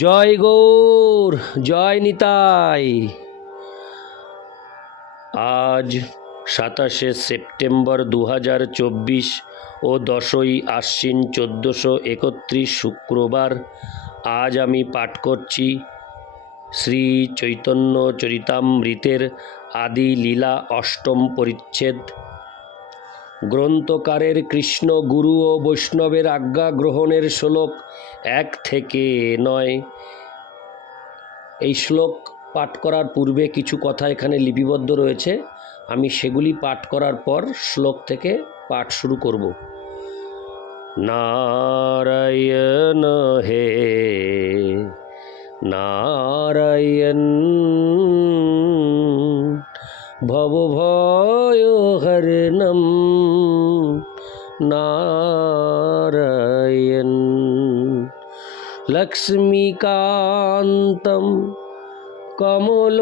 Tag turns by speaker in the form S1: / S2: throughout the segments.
S1: জয় গৌর জয় নিতাই আজ সাতাশে সেপ্টেম্বর দু ও দশই আশ্বিন চোদ্দোশো একত্রিশ শুক্রবার আজ আমি পাঠ করছি শ্রী চৈতন্য চরিতামৃতের আদি লীলা অষ্টম পরিচ্ছেদ গ্রন্থকারের কৃষ্ণ গুরু ও বৈষ্ণবের আজ্ঞা গ্রহণের শ্লোক এক থেকে নয় এই শ্লোক পাঠ করার পূর্বে কিছু কথা এখানে লিপিবদ্ধ রয়েছে আমি সেগুলি পাঠ করার পর শ্লোক থেকে পাঠ শুরু করব নারায়ণ হে নারায়ণ ভব ভয় হরে নম নারায়ণ লক্ষ্মীকান্তম কমল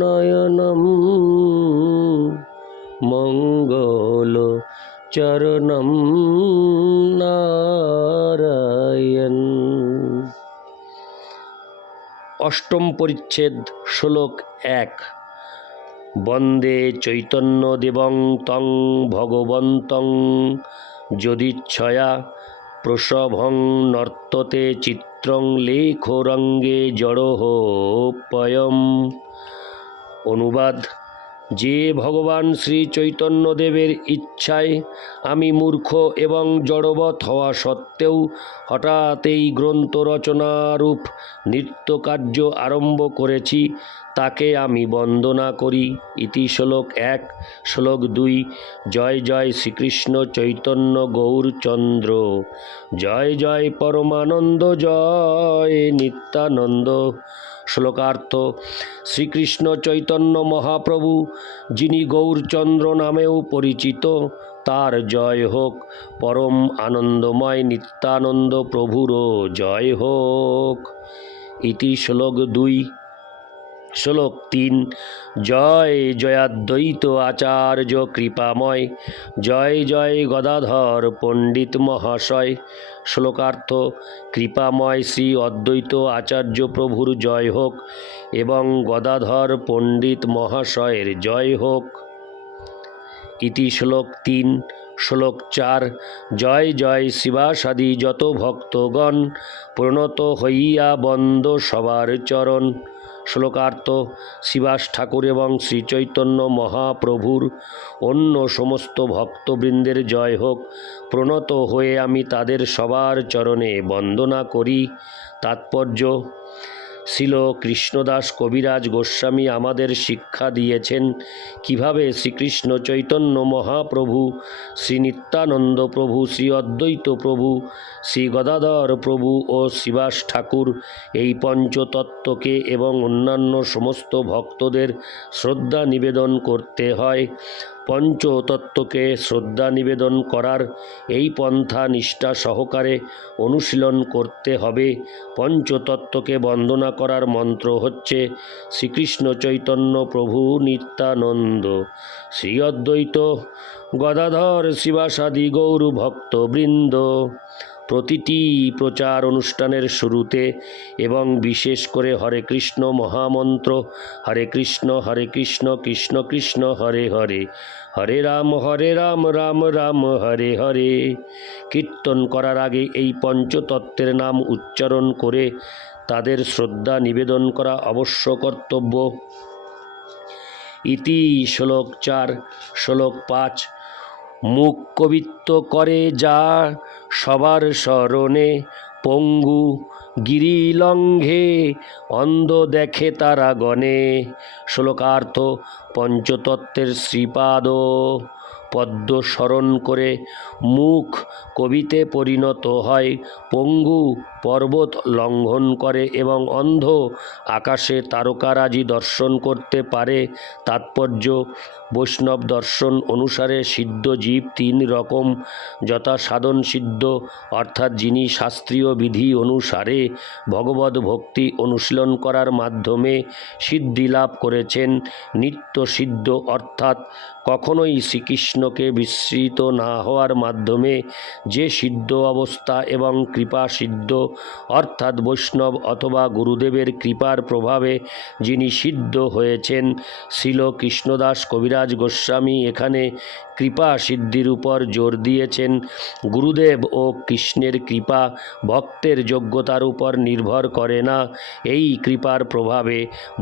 S1: নয়নম মঙ্গল চরণম নারায়ণ অষ্টম পরিচ্ছেদ শ্লোক এক বন্দে চৈতন্যদেবং তং ভগবন্তং যদিচ্ছয়া প্রসভং নর্ততে চিত্রং লেখরঙ্গে জড়োহ পয়ম অনুবাদ যে ভগবান শ্রী চৈতন্যদেবের ইচ্ছায় আমি মূর্খ এবং জড়বৎ হওয়া সত্ত্বেও হঠাৎ এই গ্রন্থ রচনারূপ নৃত্যকার্য আরম্ভ করেছি তাকে আমি বন্দনা করি ইতি শ্লোক এক শ্লোক দুই জয় জয় শ্রীকৃষ্ণ চৈতন্য গৌরচন্দ্র জয় জয় পরমানন্দ জয় নিত্যানন্দ শ্লোকার্থ শ্রীকৃষ্ণ চৈতন্য মহাপ্রভু যিনি গৌরচন্দ্র নামেও পরিচিত তার জয় হোক পরম আনন্দময় নিত্যানন্দ প্রভুরও জয় হোক ইতি শ্লোক দুই শ্লোক তিন জয় জয়াদ্বৈত আচার্য কৃপাময় জয় জয় গদাধর পণ্ডিত মহাশয় শ্লোকার্থ কৃপাময় শ্রী অদ্বৈত আচার্য প্রভুর জয় হোক এবং গদাধর পণ্ডিত মহাশয়ের জয় হোক ইতি শ্লোক তিন শ্লোক চার জয় জয় শিবাসাদি যত ভক্তগণ প্রণত হইয়া বন্দ সবার চরণ শ্লোকার্থ শিবাস ঠাকুর এবং শ্রীচৈতন্য মহাপ্রভুর অন্য সমস্ত ভক্তবৃন্দের জয় হোক প্রণত হয়ে আমি তাদের সবার চরণে বন্দনা করি তাৎপর্য শিল কৃষ্ণদাস কবিরাজ গোস্বামী আমাদের শিক্ষা দিয়েছেন কিভাবে শ্রীকৃষ্ণ চৈতন্য মহাপ্রভু শ্রী নিত্যানন্দ প্রভু শ্রী অদ্বৈত প্রভু শ্রী গদাধর প্রভু ও শিবাস ঠাকুর এই পঞ্চতত্ত্বকে এবং অন্যান্য সমস্ত ভক্তদের শ্রদ্ধা নিবেদন করতে হয় পঞ্চতত্ত্বকে শ্রদ্ধা নিবেদন করার এই পন্থা নিষ্ঠা সহকারে অনুশীলন করতে হবে পঞ্চতত্ত্বকে বন্দনা করার মন্ত্র হচ্ছে শ্রীকৃষ্ণ চৈতন্য প্রভু নিত্যানন্দ শ্রী অদ্বৈত গদাধর শিবাসাদি গৌরভক্তবৃন্দ প্রতিটি প্রচার অনুষ্ঠানের শুরুতে এবং বিশেষ করে হরে কৃষ্ণ মহামন্ত্র হরে কৃষ্ণ হরে কৃষ্ণ কৃষ্ণ কৃষ্ণ হরে হরে হরে রাম হরে রাম রাম রাম হরে হরে কীর্তন করার আগে এই পঞ্চতত্ত্বের নাম উচ্চারণ করে তাদের শ্রদ্ধা নিবেদন করা অবশ্য কর্তব্য ইতি শ্লোক চার শ্লোক পাঁচ মুখ কবিত্ব করে যা সবার স্মরণে পঙ্গু গিরিলঙ্ঘে অন্ধ দেখে তারা গণে শ্লোকার্থ পঞ্চতত্ত্বের শ্রীপাদ পদ্ম স্মরণ করে মুখ কবিতে পরিণত হয় পঙ্গু পর্বত লঙ্ঘন করে এবং অন্ধ আকাশে তারকারাজি দর্শন করতে পারে তাৎপর্য বৈষ্ণব দর্শন অনুসারে সিদ্ধ জীব তিন রকম যথা সাধন সিদ্ধ অর্থাৎ যিনি শাস্ত্রীয় বিধি অনুসারে ভগবত ভক্তি অনুশীলন করার মাধ্যমে সিদ্ধি লাভ করেছেন নিত্য সিদ্ধ অর্থাৎ কখনোই শ্রীকৃষ্ণকে বিস্মৃত না হওয়ার মাধ্যমে যে সিদ্ধ অবস্থা এবং কৃপা সিদ্ধ অর্থাৎ বৈষ্ণব অথবা গুরুদেবের কৃপার প্রভাবে যিনি সিদ্ধ হয়েছেন শিল কৃষ্ণদাস কবিরাজ গোস্বামী এখানে কৃপা সিদ্ধির উপর জোর দিয়েছেন গুরুদেব ও কৃষ্ণের কৃপা ভক্তের যোগ্যতার উপর নির্ভর করে না এই কৃপার প্রভাবে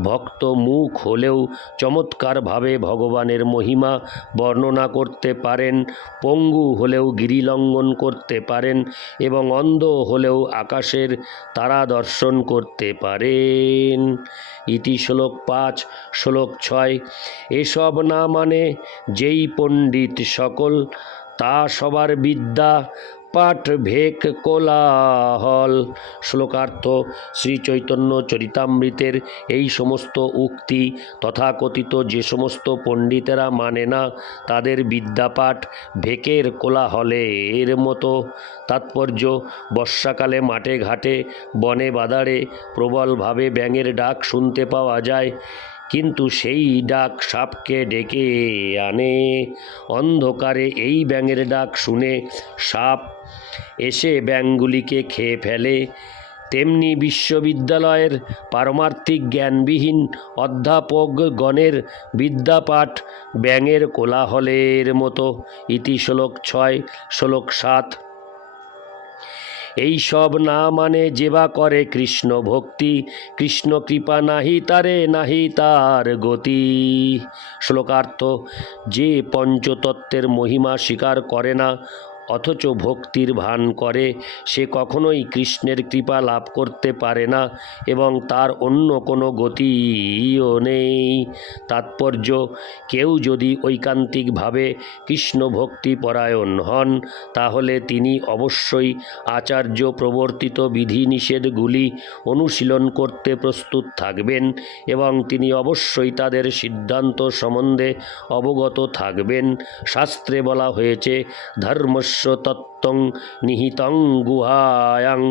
S1: ভক্ত মুখ হলেও চমৎকারভাবে ভগবানের মহিমা বর্ণনা করতে পারেন পঙ্গু হলেও গিরিলঙ্ঘন করতে পারেন এবং অন্ধ হলেও আকাশের তারা দর্শন করতে পারেন ইতি শ্লোক পাঁচ শ্লোক ছয় এসব না মানে যেই পণ্ডিত সকল তা সবার বিদ্যা পাঠ ভেক কোলাহল শ্লোকার্থ শ্রী চৈতন্য চরিতামৃতের এই সমস্ত উক্তি তথাকথিত যে সমস্ত পণ্ডিতেরা মানে না তাদের বিদ্যাপাঠ ভেকের কোলাহলে এর মতো তাৎপর্য বর্ষাকালে মাঠে ঘাটে বনে বাদারে প্রবলভাবে ব্যাঙের ডাক শুনতে পাওয়া যায় কিন্তু সেই ডাক সাপকে ডেকে আনে অন্ধকারে এই ব্যাঙের ডাক শুনে সাপ এসে ব্যাঙগুলিকে খেয়ে ফেলে তেমনি বিশ্ববিদ্যালয়ের পারমার্থিক জ্ঞানবিহীন অধ্যাপকগণের বিদ্যাপাঠ ব্যাঙের কোলাহলের মতো ইতি ছয় শ্লোক সাত এই সব না মানে যেবা করে কৃষ্ণ ভক্তি কৃষ্ণ কৃপা নাহি তারে নাহি তার গতি শ্লোকার্থ যে পঞ্চতত্ত্বের মহিমা স্বীকার করে না অথচ ভক্তির ভান করে সে কখনোই কৃষ্ণের কৃপা লাভ করতে পারে না এবং তার অন্য কোনো গতিও নেই তাৎপর্য কেউ যদি ঐকান্তিকভাবে কৃষ্ণ ভক্তি পরায়ণ হন তাহলে তিনি অবশ্যই আচার্য প্রবর্তিত বিধিনিষেধগুলি অনুশীলন করতে প্রস্তুত থাকবেন এবং তিনি অবশ্যই তাদের সিদ্ধান্ত সম্বন্ধে অবগত থাকবেন শাস্ত্রে বলা হয়েছে ধর্ম বিশ্বতত্ত্বং নিহিতং গুহায়াং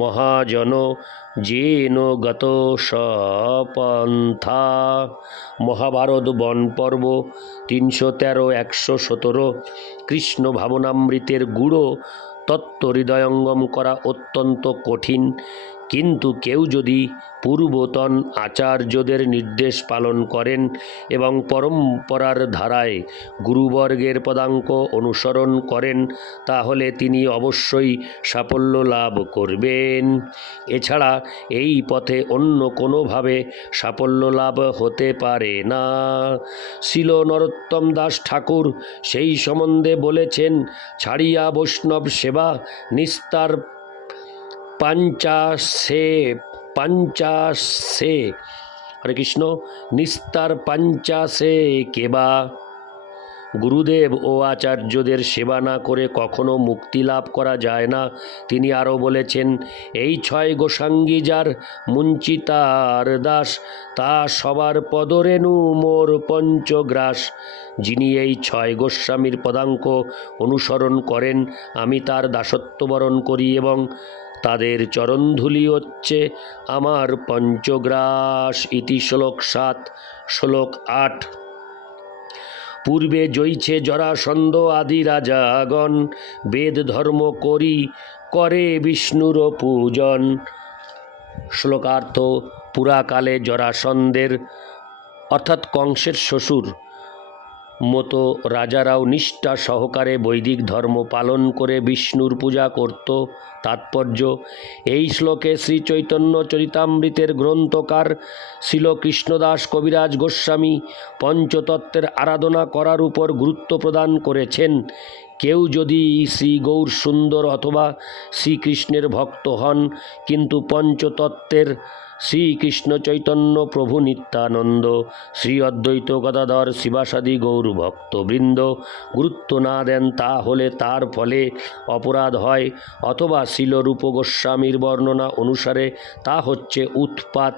S1: মহাজন জেন গত সপন্থা মহাভারত বন পর্ব তিনশো তেরো একশো সতেরো কৃষ্ণ ভাবনামৃতের গুঁড়ো তত্ত্ব হৃদয়ঙ্গম করা অত্যন্ত কঠিন কিন্তু কেউ যদি পূর্বতন আচার্যদের নির্দেশ পালন করেন এবং পরম্পরার ধারায় গুরুবর্গের পদাঙ্ক অনুসরণ করেন তাহলে তিনি অবশ্যই সাফল্য লাভ করবেন এছাড়া এই পথে অন্য কোনোভাবে সাফল্য লাভ হতে পারে না শিল নরোত্তম দাস ঠাকুর সেই সম্বন্ধে বলেছেন ছাড়িয়া বৈষ্ণব সেবা নিস্তার পাঞ্চাশে পাঞ্চাশে হরে কৃষ্ণ নিস্তার পাঞ্চাশে কেবা গুরুদেব ও আচার্যদের সেবা না করে কখনো মুক্তি লাভ করা যায় না তিনি আরও বলেছেন এই ছয় গোসাঙ্গী যার মুঞ্চিতার দাস তা সবার পদরেণু মোর পঞ্চগ্রাস যিনি এই ছয় গোস্বামীর পদাঙ্ক অনুসরণ করেন আমি তার দাসত্ব বরণ করি এবং তাদের চরণধুলি হচ্ছে আমার পঞ্চগ্রাস ইতি শ্লোক সাত শ্লোক আট পূর্বে জইছে জরাসন্দ আদি রাজাগণ বেদ ধর্ম করি করে বিষ্ণুর পূজন শ্লোকার্থ পুরাকালে জরাসন্দের অর্থাৎ কংসের শ্বশুর মতো রাজারাও নিষ্ঠা সহকারে বৈদিক ধর্ম পালন করে বিষ্ণুর পূজা করত তাৎপর্য এই শ্লোকে শ্রী চৈতন্য চরিতামৃতের গ্রন্থকার শিল কৃষ্ণদাস কবিরাজ গোস্বামী পঞ্চতত্ত্বের আরাধনা করার উপর গুরুত্ব প্রদান করেছেন কেউ যদি শ্রী গৌর সুন্দর অথবা শ্রীকৃষ্ণের ভক্ত হন কিন্তু পঞ্চতত্ত্বের শ্রীকৃষ্ণ চৈতন্য প্রভু নিত্যানন্দ শ্রী অদ্বৈত গদাধর শিবাসাদি গৌরভক্তবৃন্দ গুরুত্ব না দেন তা হলে তার ফলে অপরাধ হয় অথবা শিলরূপ গোস্বামীর বর্ণনা অনুসারে তা হচ্ছে উৎপাত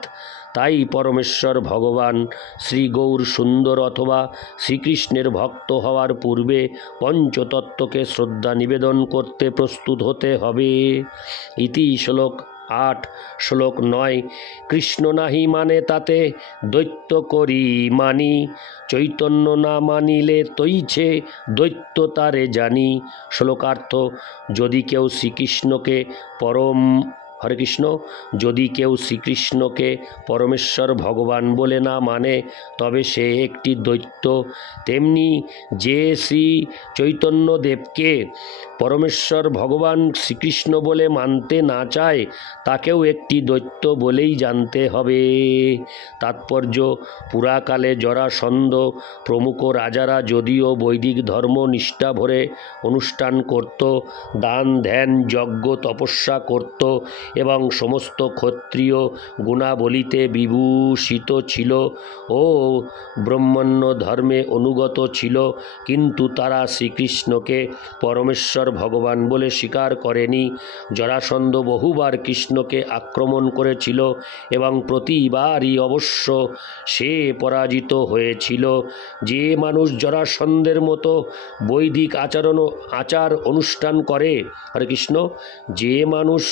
S1: তাই পরমেশ্বর ভগবান শ্রী গৌর সুন্দর অথবা শ্রীকৃষ্ণের ভক্ত হওয়ার পূর্বে পঞ্চতত্ত্বকে শ্রদ্ধা নিবেদন করতে প্রস্তুত হতে হবে ইতি শ্লোক আট শ্লোক নয় কৃষ্ণ নাহি মানে তাতে দৈত্য করি মানি চৈতন্য না মানিলে তৈছে দৈত্য তারে জানি শ্লোকার্থ যদি কেউ শ্রীকৃষ্ণকে পরম হরে কৃষ্ণ যদি কেউ শ্রীকৃষ্ণকে পরমেশ্বর ভগবান বলে না মানে তবে সে একটি দৈত্য তেমনি যে শ্রী চৈতন্য দেবকে পরমেশ্বর ভগবান শ্রীকৃষ্ণ বলে মানতে না চায় তাকেও একটি দৈত্য বলেই জানতে হবে তাৎপর্য পুরাকালে জরাসন্ধ প্রমুখ রাজারা যদিও বৈদিক ধর্ম নিষ্ঠা ভরে অনুষ্ঠান করত দান ধ্যান যজ্ঞ তপস্যা করত এবং সমস্ত ক্ষত্রিয় গুণাবলিতে বিভূষিত ছিল ও ব্রহ্মণ্য ধর্মে অনুগত ছিল কিন্তু তারা শ্রীকৃষ্ণকে পরমেশ্বর ভগবান বলে স্বীকার করেনি জরাসন্ধ বহুবার কৃষ্ণকে আক্রমণ করেছিল এবং প্রতিবারই অবশ্য সে পরাজিত হয়েছিল যে মানুষ জরাসন্ধের মতো বৈদিক আচরণ আচার অনুষ্ঠান করে হরে কৃষ্ণ যে মানুষ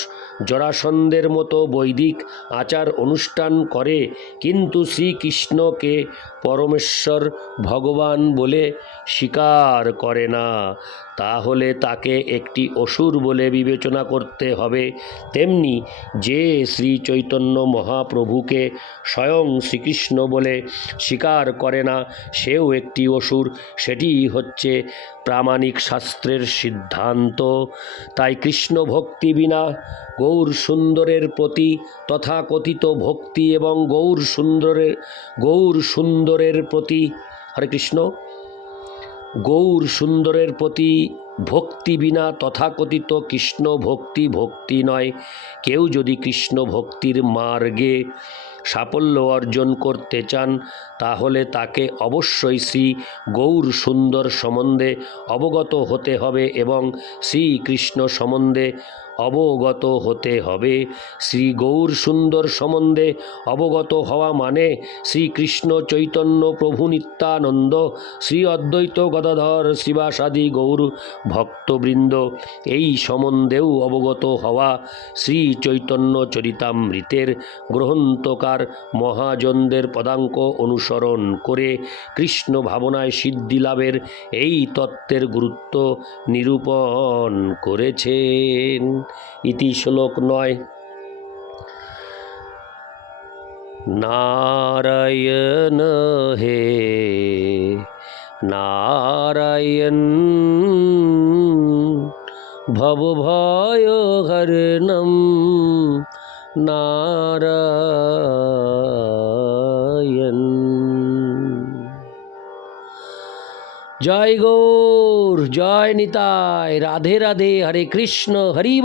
S1: জরা তারাসন্দের মতো বৈদিক আচার অনুষ্ঠান করে কিন্তু শ্রীকৃষ্ণকে পরমেশ্বর ভগবান বলে স্বীকার করে না তাহলে তাকে একটি অসুর বলে বিবেচনা করতে হবে তেমনি যে শ্রী চৈতন্য মহাপ্রভুকে স্বয়ং শ্রীকৃষ্ণ বলে স্বীকার করে না সেও একটি অসুর সেটি হচ্ছে প্রামাণিক শাস্ত্রের সিদ্ধান্ত তাই কৃষ্ণ ভক্তি বিনা গৌর সুন্দরের প্রতি তথাকথিত ভক্তি এবং গৌর সুন্দরের গৌর সুন্দরের প্রতি হরে কৃষ্ণ গৌর সুন্দরের প্রতি ভক্তি বিনা তথাকথিত কৃষ্ণ ভক্তি ভক্তি নয় কেউ যদি কৃষ্ণ ভক্তির মার্গে সাফল্য অর্জন করতে চান তাহলে তাকে অবশ্যই শ্রী গৌর সুন্দর সম্বন্ধে অবগত হতে হবে এবং শ্রীকৃষ্ণ সম্বন্ধে অবগত হতে হবে শ্রী গৌর সুন্দর সম্বন্ধে অবগত হওয়া মানে শ্রীকৃষ্ণ চৈতন্য প্রভু নিত্যানন্দ শ্রী অদ্বৈত গদাধর শিবাসাদি গৌর ভক্তবৃন্দ এই সম্বন্ধেও অবগত হওয়া শ্রী চৈতন্য চরিতামৃতের গ্রহন্তকার মহাজনদের পদাঙ্ক অনুসরণ করে কৃষ্ণ ভাবনায় সিদ্ধি লাভের এই তত্ত্বের গুরুত্ব নিরূপণ করেছেন ইতি শ্লোক নয় নারায়ণ হে নারায়ণ ভবভয় হরণম নারায়ণ জয় গৌর জয় নিতায় রাধে রাধে হরে কৃষ্ণ হরি